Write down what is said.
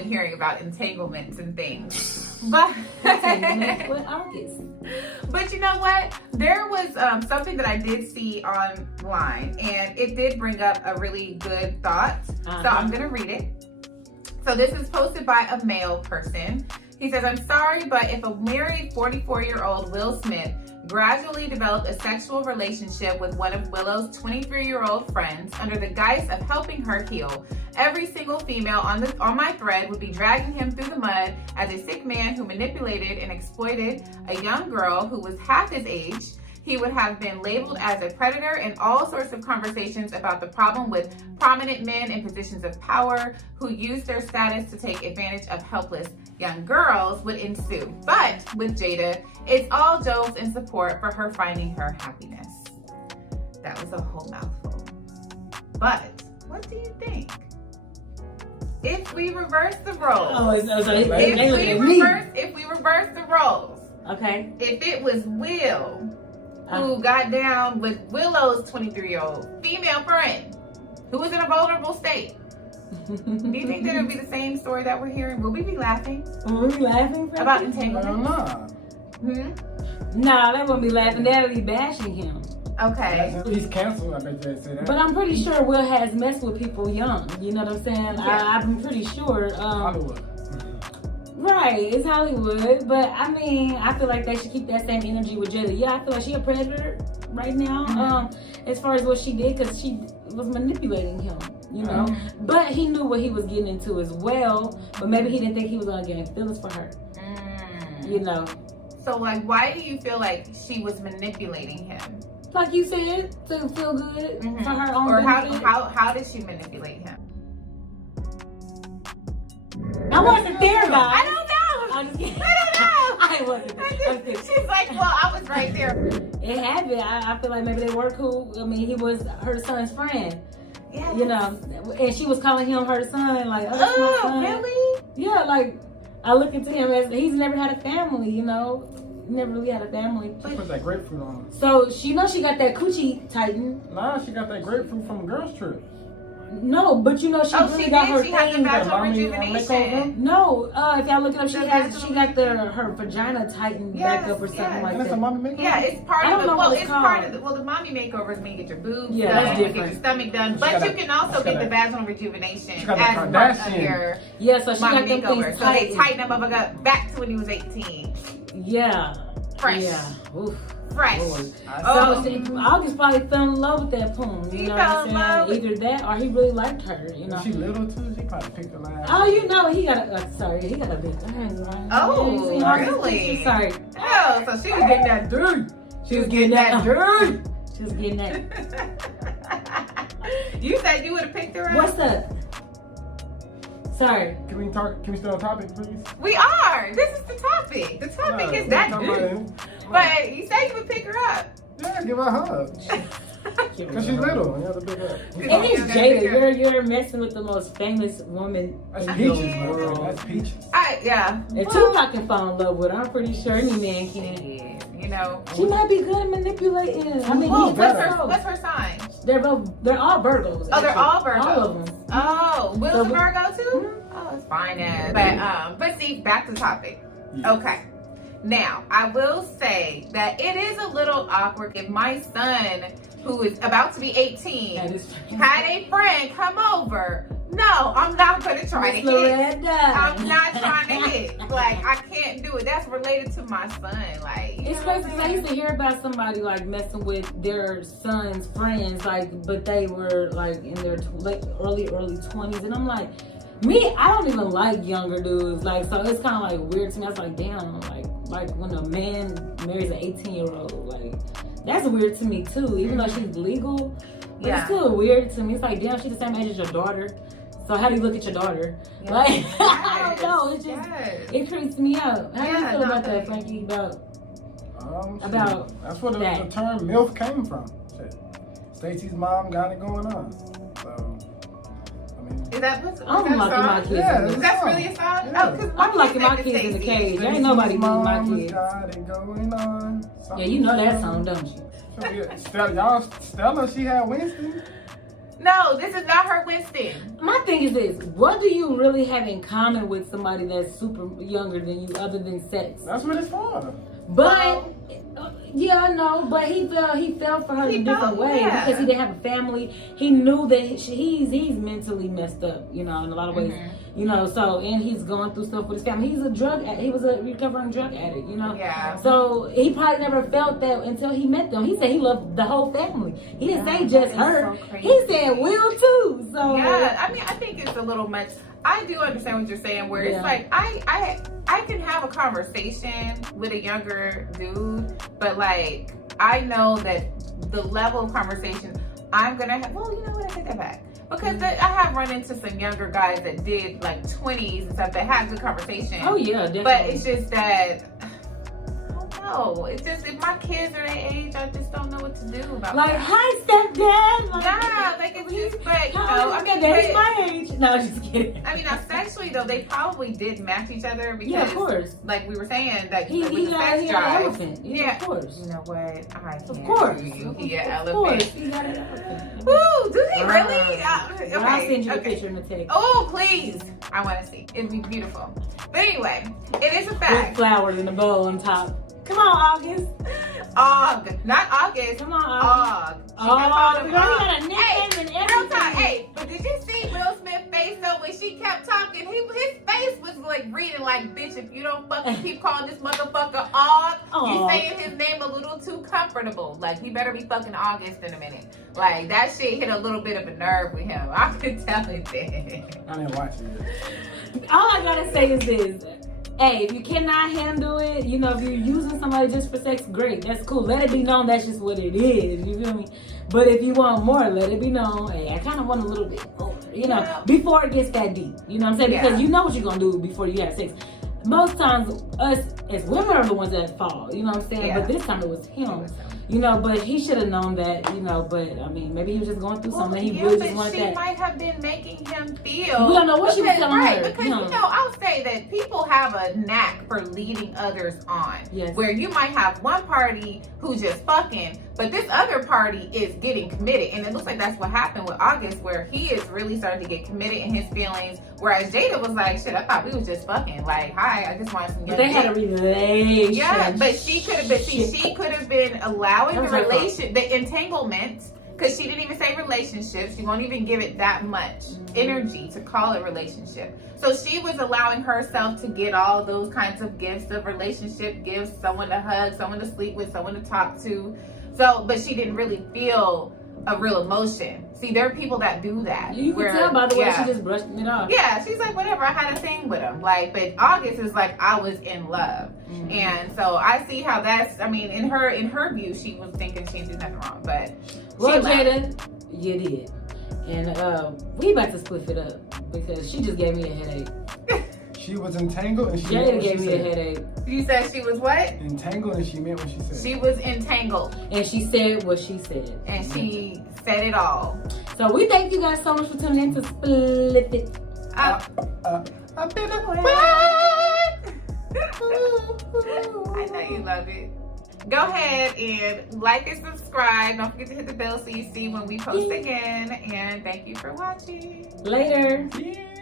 been hearing about entanglements and things. But with August. But you know what? There was something that I did see online, and it did bring up a really good thought. So I'm gonna read it. So this is posted by a male person. He says, "I'm sorry, but if a married 44-year-old Will Smith gradually developed a sexual relationship with one of Willow's 23-year-old friends under the guise of helping her heal, every single female on my thread would be dragging him through the mud as a sick man who manipulated and exploited a young girl who was half his age. He would have been labeled as a predator, and all sorts of conversations about the problem with prominent men in positions of power who use their status to take advantage of helpless young girls would ensue. But with Jada, it's all jokes and support for her finding her happiness." That was a whole mouthful. But what do you think? If we reverse the roles, if we reverse the roles, okay. If it was Will who got down with Willow's 23-year-old female friend who was in a vulnerable state, do you think that it would be the same story that we're hearing? Will we be laughing? Will we be laughing about entanglement? Nah, they won't be laughing. They'll be bashing him. Okay. He's canceled. I bet they say that. But I'm pretty sure Will has messed with people young. You know what I'm saying? Yeah. I'm pretty sure. Hollywood. Right, it's Hollywood. But I mean, I feel like they should keep that same energy with Jada. Yeah, I feel like she's a predator right now. As far as what she did, because she was manipulating him. You know, but he knew what he was getting into as well. But maybe he didn't think he was gonna get feelings for her. You know. So, like, why do you feel like she was manipulating him? Like you said, to feel good for her own or benefit. how did she manipulate him? I wasn't there, guys. I don't know. I'm just kidding. I don't know. I wasn't there. She's like, well, I was right there. It happened. I feel like maybe they were cool. I mean, he was her son's friend. Yeah. You know, and she was calling him her son. Like, oh, that's my son. Really? Yeah, like, I look into him as he's never had a family, you know. Never really had a family. She put that grapefruit on. So she knows she got that coochie tighten. Nah, she got that grapefruit from a girls' trip. No, but you know she really got her She had the vaginal rejuvenation. No, if y'all look it up, she got her vagina tightened back up or something like that. That's a mommy makeover? Yeah, it's part of the. Well, it's part of the. Well, the mommy makeover is when you get your boobs done, you get your stomach done, but you can also get the vaginal rejuvenation as part of your so she got them makeover. So they tighten them up back to when he was 18. Yeah. Fresh. Yeah. Oof. Fresh. So August probably fell in love with that poem. You know what I'm saying? Either that or he really liked her. You know. She little too. She probably picked her last. Oh, you know he got a. He got a big thing, right? Oh, really? Sorry. Oh, so she was getting that dirt. She was getting that dirt. She was getting that. You said you would have picked her up. What's up? Sorry. Can we stay on topic, please? We are. This is the topic. The topic is that dude. But you said you would pick her up. Yeah, give her a hug. Because she's little. You have to pick her up. It is Jada. You're messing with the most famous woman That's in Peaches, the world. bro. That's Peaches. Yeah. If Tupac can fall in love with her, I'm pretty sure any man can. Yeah. You know. She might be good at manipulating. I mean, what's her sign? They're all Virgos. Oh, they're all Virgos. All of them. Oh, Will's a Virgo too? Oh, it's fine as. But see, back to the topic. Yeah. Okay. Now, I will say that it is a little awkward if my son, who is about to be 18, had a friend come over. No, I'm not going to try to hit. I'm not trying to hit. Like, I can't do it. That's related to my son. Like, it's crazy. I used to hear about somebody like messing with their son's friends, like, but they were like in their early 20s, and I'm like, me, I don't even like younger dudes. Like, so it's kind of like weird to me. I was like, damn, like when a man marries an 18-year-old, like that's weird to me too. Even though she's legal, but it's still weird to me. It's like, damn, she's the same age as your daughter. So how do you look at your daughter? Yes. Like, I don't know. It just it creeps me out. How do you feel about that, Frankie? About that's where the term MILF came from. Stacey's mom got it going on. So is that what's I'm locking my kids. Yeah, is that really a song? Yeah. Oh, because I'm locking my kids in the cage. There ain't nobody beating my kids. Got it going on. Yeah, you know that song, don't you? Stella, she had Winston. No, this is not her Winston. My thing is this: what do you really have in common with somebody that's super younger than you, other than sex? That's what it's for. But yeah, no. But he fell for her in a different way because he didn't have a family. He knew that he's mentally messed up, you know, in a lot of ways. You know, so, and he's going through stuff with his family. He was a recovering drug addict, you know. Yeah. So he probably never felt that until he met them. He said he loved the whole family. He didn't say just her. So he said Will too. So yeah, I mean, I think it's a little much. I do understand what you're saying, where it's like I can have a conversation with a younger dude, but like I know that the level of conversation I'm gonna have. Well, you know what? I take that back. Because I have run into some younger guys that did like 20s and stuff that had good conversation. Oh yeah, definitely. But it's just that I don't know. It's just if my kids are that age, I just don't know what to do about like, that. hi stepdad. Like it's just, but you know, I mean, that's my age. No, I'm just kidding. I mean, now sexually though, they probably did match each other because, yeah, of course. like we were saying, that he with the sex got an drive. elephant. Yeah, of course. You know what? I can't. Of course. He an Of course. elephant. He got an elephant. Ooh, does he really? Okay, I'll send you a picture in the text. Oh, please. I want to see. It'd be beautiful. But anyway, it is a fact. With flowers in a bow on top. Come on, August. Not August. Come on, August. She kept calling him you got a Og. nickname Hey, and real everything. talk. Hey, but did you see Will Smith's face though when she kept talking? His face was like reading like, bitch, if you don't fucking keep calling this motherfucker Og, you saying his name a little too comfortable. Like, he better be fucking August in a minute. Like, that shit hit a little bit of a nerve with him. I could tell it did. I didn't watch it. All I gotta say is this. Hey, if you cannot handle it, you know, if you're using somebody just for sex, great. That's cool. Let it be known that's just what it is. You feel me? But if you want more, let it be known. Hey, I kind of want a little bit more, you know, before it gets that deep. You know what I'm saying? Because you know what you're going to do before you have sex. Most times, us as women are the ones that fall. You know what I'm saying? Yeah. But this time it was him. You know, but he should have known that, you know, but I mean, maybe he was just going through something. He really just wanted that. She might have been making him feel. We don't know what she was telling her. Because, you know, I'll say that people have a knack for leading others on. Yes. Where you might have one party who's just fucking, but this other party is getting committed. And it looks like that's what happened with August, where he is really starting to get committed in his feelings. Whereas Jada was like, shit, I thought we was just fucking. Like, hi, I just wanted some young They had a relationship. Yeah, but she could have been, she could have been allowing the entanglement, because she didn't even say relationship. She won't even give it that much energy to call it relationship. So she was allowing herself to get all those kinds of gifts of relationship gifts, someone to hug, someone to sleep with, someone to talk to. So, but she didn't really feel a real emotion. See, there are people that do that. You can tell by the way she just brushed it off. Yeah, she's like, whatever, I had a thing with him. Like, but August is like, I was in love. And so I see how that's, I mean, in her view, she was thinking she did nothing wrong. But well, Jada, you did. And we about to split it up because she just gave me a headache. She was entangled and she Jada gave me a headache. You said she was what? Entangled and she meant what she said. She was entangled. And she said what she said. And she said it all. So we thank you guys so much for tuning in to Split It. I know you love it. Go ahead and like and subscribe. Don't forget to hit the bell so you see when we post again. And thank you for watching. Later. Yeah.